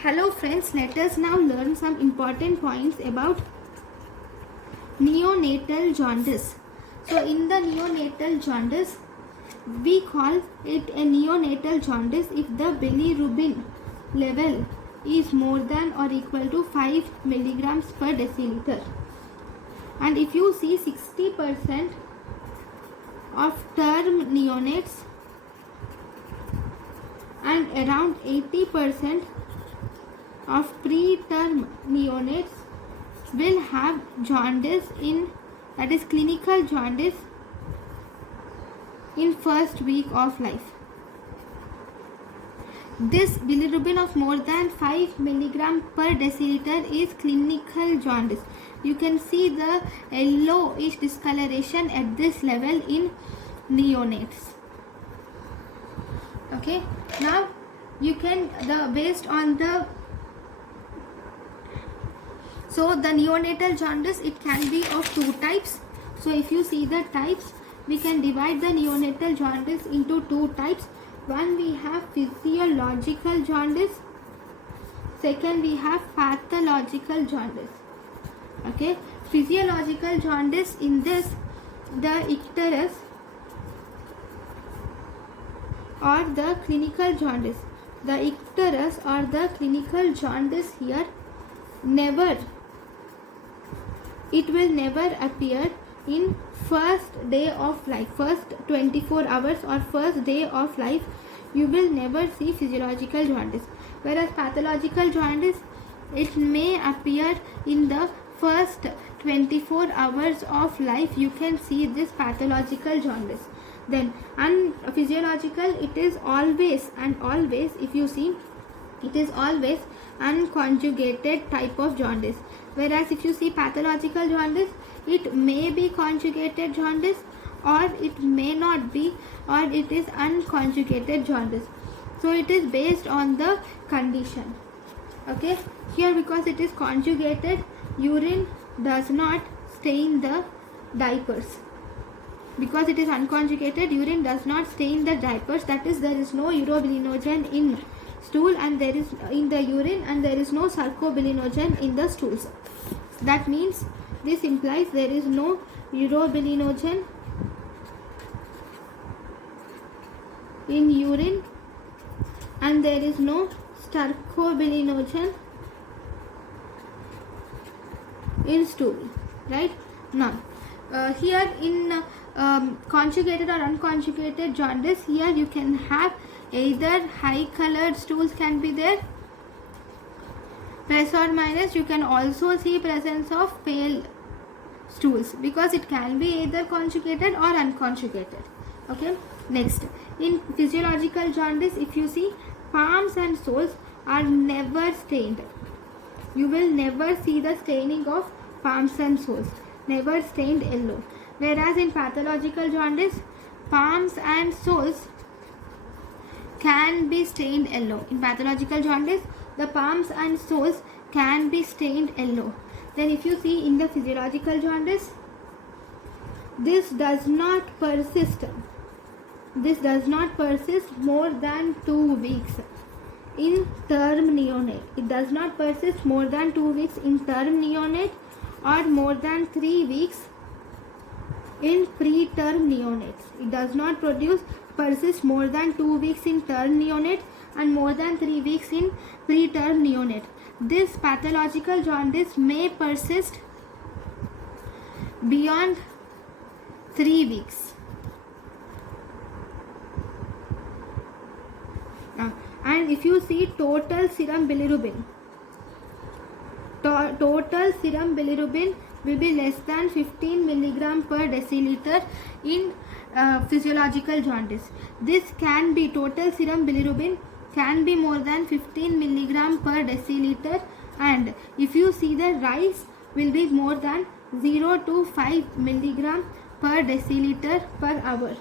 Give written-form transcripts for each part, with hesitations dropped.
Hello friends, let us now learn some important points about neonatal jaundice. So in the neonatal jaundice, we call it a neonatal jaundice if the bilirubin level is more than or equal to 5 milligrams per deciliter. And if you see 60% of term neonates and around 80% of preterm neonates will have jaundice that is clinical jaundice in first week of life. This bilirubin of more than 5 milligram per deciliter is clinical jaundice. You can see the yellowish discoloration at this level in neonates. Okay, now you can based on the the neonatal jaundice, it can be of two types. So if you see the types, we can divide the neonatal jaundice into two types. One, we have physiological jaundice. Second, we have pathological jaundice. Okay, physiological jaundice, in this the icterus or the clinical jaundice. The icterus or the clinical jaundice here it will never appear in first day of life, first 24 hours or first day of life. You will never see physiological jaundice. Whereas pathological jaundice, it may appear in the first 24 hours of life. You can see this pathological jaundice. Then physiological, it is always and always, if you see, it is always unconjugated type of jaundice. Whereas if you see pathological jaundice, it may be conjugated jaundice or it may not be, or it is unconjugated jaundice. So it is based on the condition. Okay, here because it is conjugated, urine does not stain the diapers. Because it is unconjugated, urine does not stain the diapers. That is, there is no urobilinogen in stool and there is in the urine, and there is no sarcobilinogen in the stools. That means this implies there is no urobilinogen in urine and there is no sarcobilinogen in stool, right? Now here in conjugated or unconjugated jaundice, here you can have either high colored stools can be there, plus or minus. You can also see presence of pale stools because it can be either conjugated or unconjugated. Okay, next, in physiological jaundice, if you see, palms and soles are never stained. You will never see the staining of palms and soles, never stained yellow. Whereas in pathological jaundice, palms and soles can be stained yellow. In pathological jaundice, the palms and soles can be stained yellow. Then if you see in the physiological jaundice, this does not persist. This does not persist more than 2 weeks in term neonate. It does not persist more than 2 weeks in term neonate or more than 3 weeks in preterm neonates. It does not persist more than 2 weeks in term neonate and more than 3 weeks in preterm neonate. This pathological jaundice may persist beyond 3 weeks. And if you see total serum bilirubin, will be less than 15 milligram per deciliter in physiological jaundice. This can be, total serum bilirubin can be more than 15 milligram per deciliter, and if you see, the rise will be more than 0 to 5 milligram per deciliter per hour.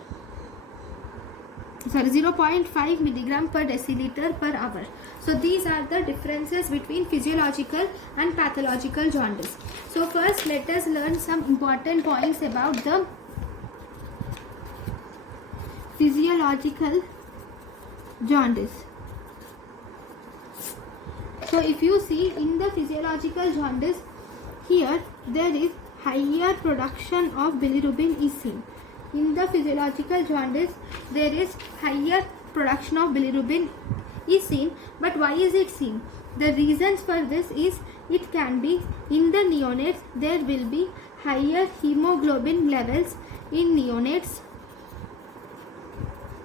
0.5 milligram per deciliter per hour. So these are the differences between physiological and pathological jaundice. So first, let us learn some important points about the physiological jaundice. So if you see in the physiological jaundice, here there is higher production of bilirubin is seen. In the physiological jaundice, there is higher production of bilirubin is seen. But why is it seen? The reasons for this is, it can be in the neonates, there will be higher hemoglobin levels in neonates,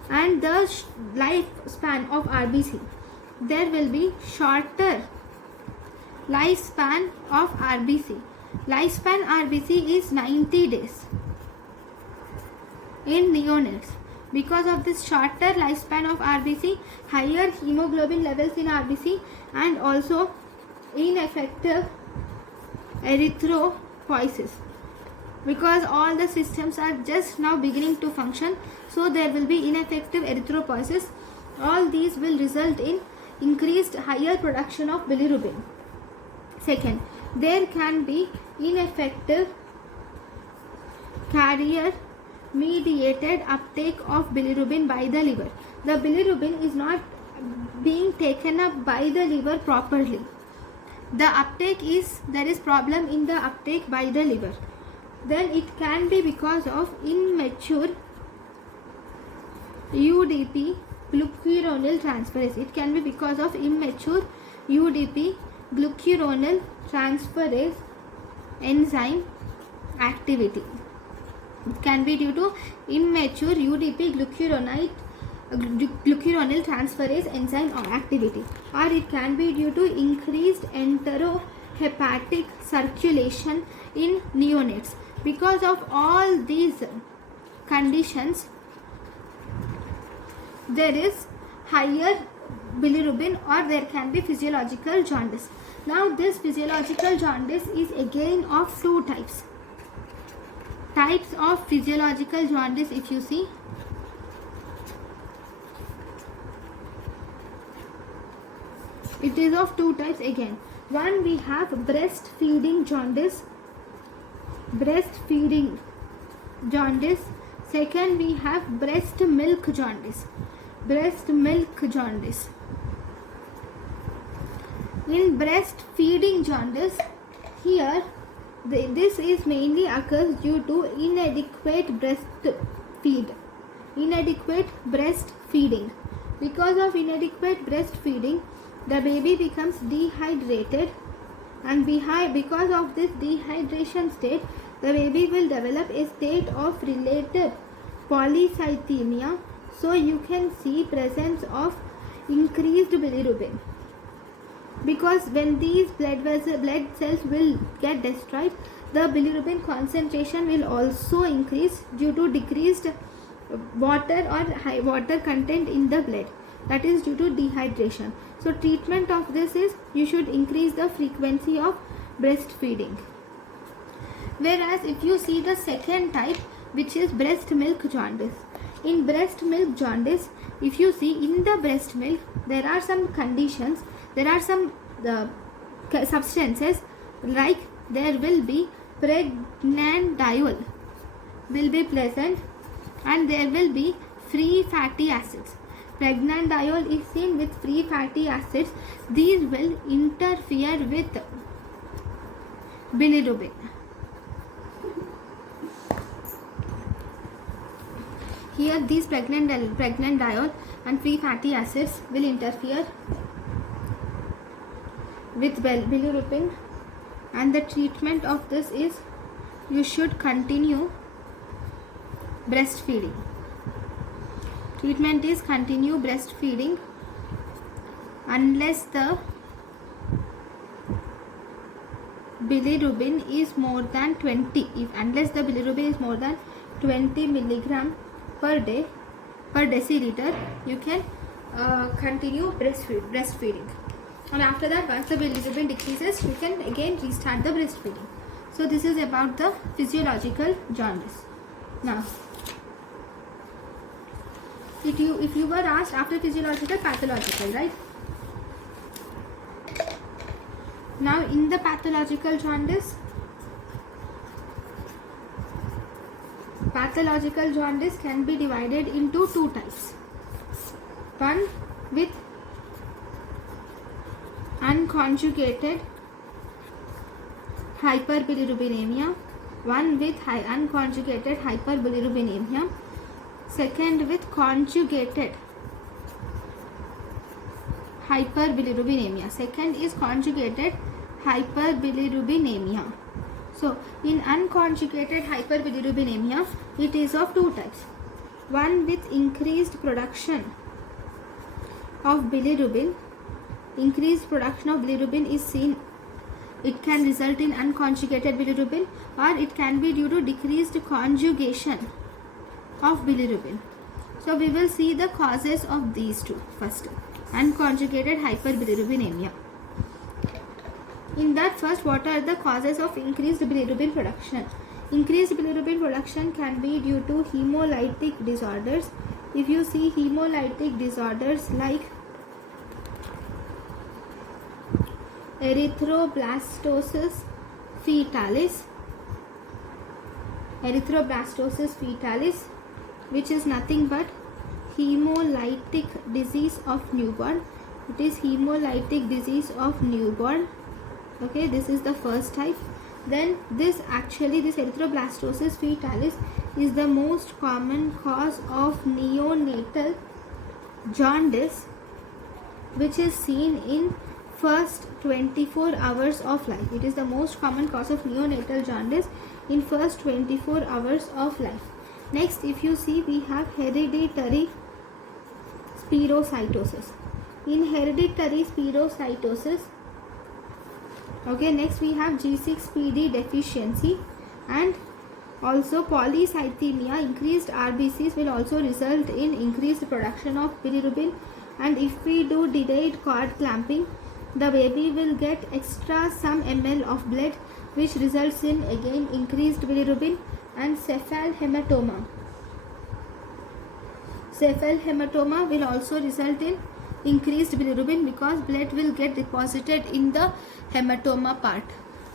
and the lifespan of RBC, there will be shorter lifespan of RBC. Lifespan RBC is 90 days in neonates. Because of this shorter lifespan of RBC, higher hemoglobin levels in RBC, and also ineffective erythropoiesis. Because all the systems are just now beginning to function, so there will be ineffective erythropoiesis. All these will result in increased higher production of bilirubin. Second, there can be ineffective carrier mediated uptake of bilirubin by the liver. The bilirubin is not being taken up by the liver properly. The uptake is, there is problem in the uptake by the liver. Then it can be because of immature UDP glucuronil transferase. It can be because of immature UDP glucuronil transferase enzyme activity. It can be due to immature UDP glucuronil transferase enzyme activity, or it can be due to increased enterohepatic circulation in neonates. Because of all these conditions, there is higher bilirubin, or there can be physiological jaundice. Now this physiological jaundice is again of two types. Types of physiological jaundice, if you see, it is of two types again. One, we have breastfeeding jaundice. Breastfeeding jaundice. Second, we have breast milk jaundice. Breast milk jaundice. In breastfeeding jaundice, here this is mainly occurs due to inadequate breastfeeding. Because of inadequate breastfeeding, the baby becomes dehydrated, and because of this dehydration state, the baby will develop a state of related polycythemia. So you can see presence of increased bilirubin. Because when these blood cells will get destroyed, the bilirubin concentration will also increase due to decreased water or high water content in the blood. That is due to dehydration. So treatment of this is, you should increase the frequency of breastfeeding. Whereas if you see the second type, which is breast milk jaundice. In breast milk jaundice, if you see in the breast milk, there are some conditions, there are some substances, like there will be pregnanediol will be present, and there will be free fatty acids. Pregnanediol is seen with free fatty acids. These will interfere with bilirubin. Here these pregnanediol and free fatty acids will interfere with bilirubin, and the treatment of this is, you should continue breastfeeding. Treatment is continue breastfeeding unless the bilirubin is more than 20. Unless the bilirubin is more than 20 milligram per day per deciliter, you can continue breastfeeding. And after that, once the bilirubin decreases, you can again restart the breastfeeding. So this is about the physiological jaundice. Now, if you were asked after physiological, pathological, right? Now in the pathological jaundice, can be divided into two types. One with unconjugated hyperbilirubinemia, one with unconjugated hyperbilirubinemia, second with conjugated hyperbilirubinemia. Second is conjugated hyperbilirubinemia. So in unconjugated hyperbilirubinemia, it is of two types. One with increased production of bilirubin. Increased production of bilirubin is seen. It can result in unconjugated bilirubin, or it can be due to decreased conjugation of bilirubin. So we will see the causes of these two first. Unconjugated hyperbilirubinemia. In that, first, what are the causes of increased bilirubin production? Increased bilirubin production can be due to hemolytic disorders. If you see hemolytic disorders like erythroblastosis fetalis, which is nothing but hemolytic disease of newborn. It is hemolytic disease of newborn. Okay, this is the first type. Then this erythroblastosis fetalis is the most common cause of neonatal jaundice, which is seen in first 24 hours of life. It is the most common cause of neonatal jaundice in first 24 hours of life. Next, if you see, we have hereditary spherocytosis. In hereditary spherocytosis, okay, next we have G6PD deficiency and also polycythemia. Increased RBCs will also result in increased production of bilirubin, and if we do delayed cord clamping, the baby will get extra some ml of blood, which results in again increased bilirubin. And cephalhematoma. Cephalhematoma will also result in increased bilirubin because blood will get deposited in the hematoma part.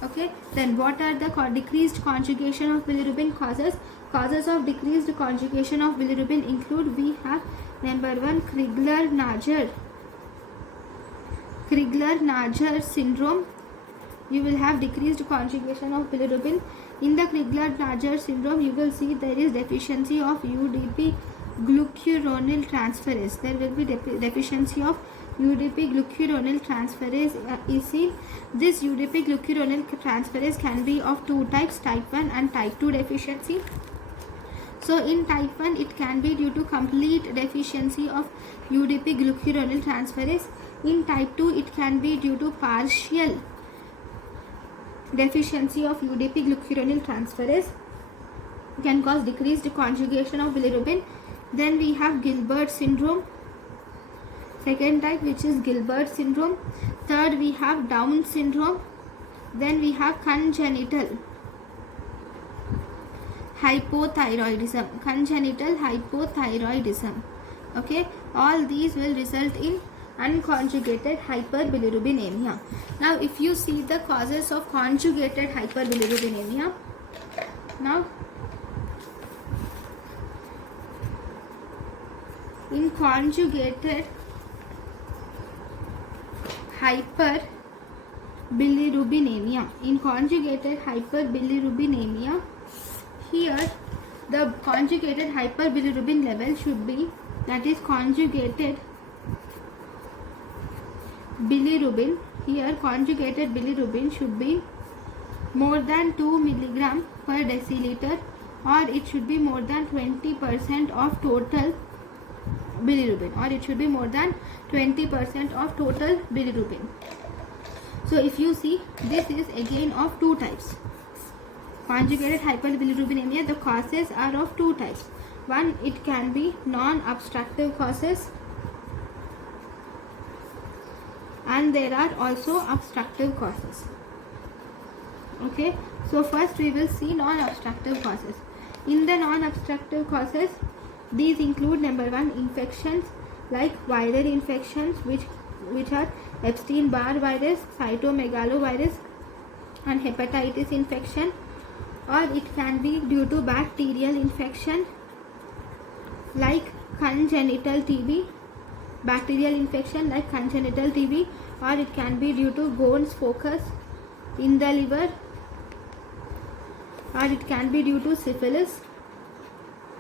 Okay, then what are the decreased conjugation of bilirubin causes? Causes of decreased conjugation of bilirubin include, we have number 1, Crigler-Najjar syndrome. You will have decreased conjugation of bilirubin. In the Crigler-Najjar syndrome, you will see there is deficiency of UDP glucuronil transferase. There will be deficiency of UDP glucuronil transferase is seen. This UDP glucuronil transferase can be of two types, type 1 and type 2 deficiency. So in type 1, it can be due to complete deficiency of UDP glucuronil transferase. In type 2, it can be due to partial deficiency of UDP glucuronil transferase. Can cause decreased conjugation of bilirubin. Then we have Gilbert syndrome, second type, which is Gilbert syndrome. Third, we have Down syndrome. Then we have congenital hypothyroidism. Okay, all these will result in unconjugated hyperbilirubinemia. Now, if you see the causes of conjugated hyperbilirubinemia, now in conjugated hyperbilirubinemia, here the conjugated hyperbilirubin level should be, that is conjugated bilirubin. Here conjugated bilirubin should be more than 2 mg per deciliter, or it should be more than 20% of total bilirubin, of total bilirubin. So if you see, this is again of two types. Conjugated hyperbilirubinemia, the causes are of two types. One, it can be non-obstructive causes, and there are also obstructive causes. Okay, so first we will see non-obstructive causes. In the non-obstructive causes, these include number 1, infections like viral infections, which are Epstein-Barr virus, cytomegalovirus, and hepatitis infection, or it can be due to bacterial infection like congenital TB, or it can be due to Ghon's focus in the liver, or it can be due to syphilis.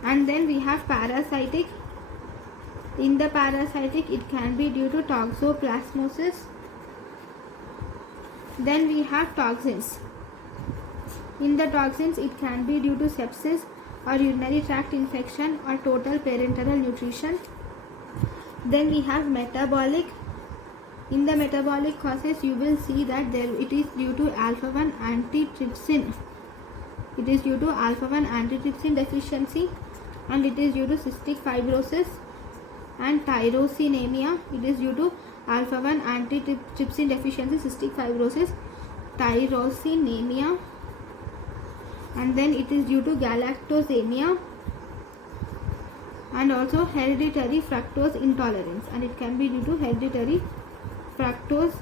And then we have parasitic. In the parasitic, it can be due to toxoplasmosis. Then we have toxins. In the toxins, it can be due to sepsis or urinary tract infection or total parenteral nutrition. Then we have metabolic. In the metabolic causes, you will see that it is due to alpha-1 antitrypsin. It is due to alpha-1 antitrypsin deficiency, and it is due to cystic fibrosis and tyrosinemia. It is due to alpha-1 antitrypsin deficiency, cystic fibrosis, tyrosinemia, and then it is due to galactosemia and also hereditary fructose intolerance, and it can be due to hereditary fructose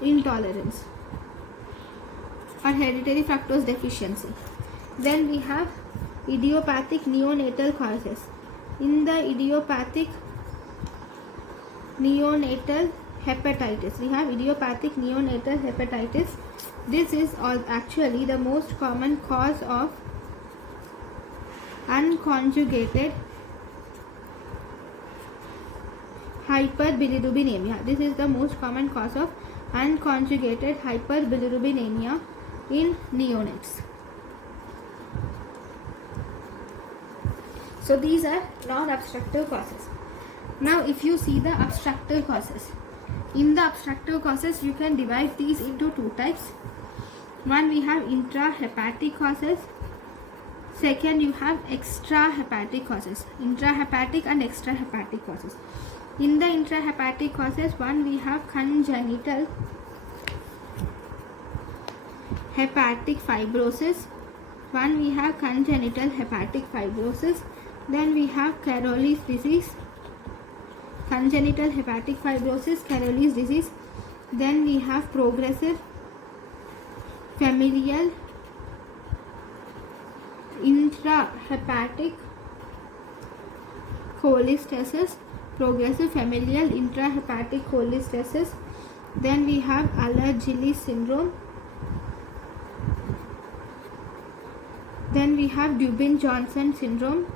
intolerance or hereditary fructose deficiency. Then we have idiopathic neonatal causes. In the idiopathic neonatal hepatitis, we have idiopathic neonatal hepatitis. This is actually the most common cause of unconjugated hyperbilirubinemia. This is the most common cause of unconjugated hyperbilirubinemia in neonates. So these are non-obstructive causes. Now if you see the obstructive causes, in the obstructive causes you can divide these into two types. One, we have intrahepatic causes. Second, you have extrahepatic causes. Intrahepatic and extrahepatic causes. In the intrahepatic causes, one, we have congenital hepatic fibrosis. One, we have congenital hepatic fibrosis. Then we have Caroli's disease, congenital hepatic fibrosis, Caroli's disease. Then we have progressive familial intrahepatic cholestasis, progressive familial intrahepatic cholestasis. Then we have Allergillis syndrome. Then we have Dubin-Johnson syndrome.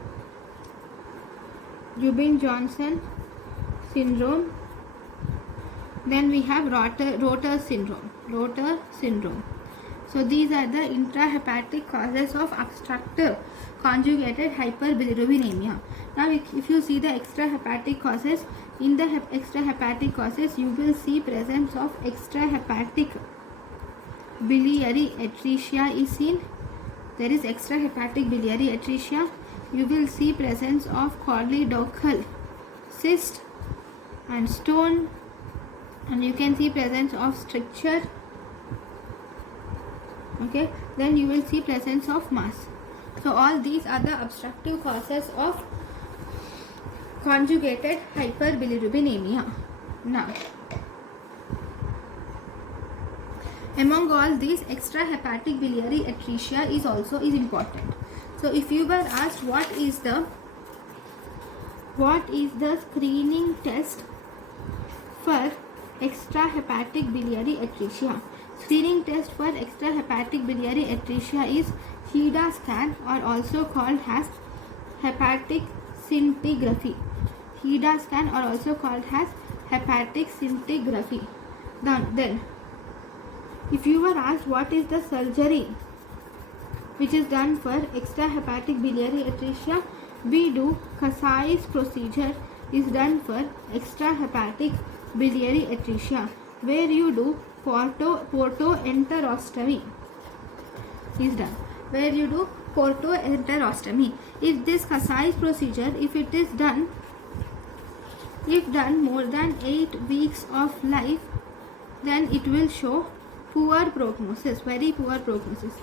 Dubin-Johnson syndrome. Then we have Rotor syndrome. Rotor syndrome. So these are the intrahepatic causes of obstructive conjugated hyperbilirubinemia. Now if you see the extrahepatic causes, in the extrahepatic causes you will see presence of extrahepatic biliary atresia is seen. There is extrahepatic biliary atresia. You will see presence of choledochal cyst and stone, and you can see presence of stricture. Okay, then you will see presence of mass. So all these are the obstructive causes of conjugated hyperbilirubinemia. Now, among all these, extrahepatic biliary atresia is important. So if you were asked what is the screening test for extrahepatic biliary atresia, screening test for extrahepatic biliary atresia is HEDA scan, or also called as hepatic scintigraphy. HEDA scan, or also called as hepatic scintigraphy. Then if you were asked what is the surgery which is done for extrahepatic biliary atresia, we do Kasai's procedure is done for extrahepatic biliary atresia, where you do portoenterostomy is done, where you do portoenterostomy. If this Kasai's procedure, if it is done, if done more than 8 weeks of life, then it will show poor prognosis, very poor prognosis.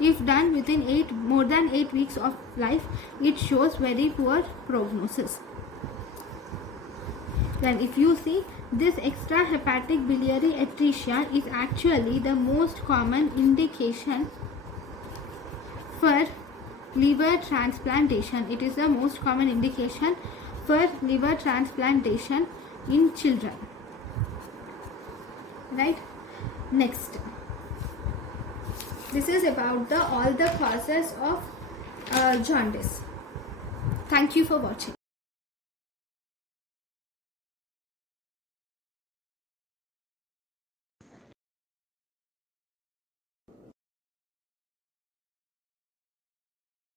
If done within more than 8 weeks of life, it shows very poor prognosis. Then if you see, this extrahepatic biliary atresia is actually the most common indication for liver transplantation. It is the most common indication for liver transplantation in children. right? Next, this is about all the causes of jaundice. Thank you for watching.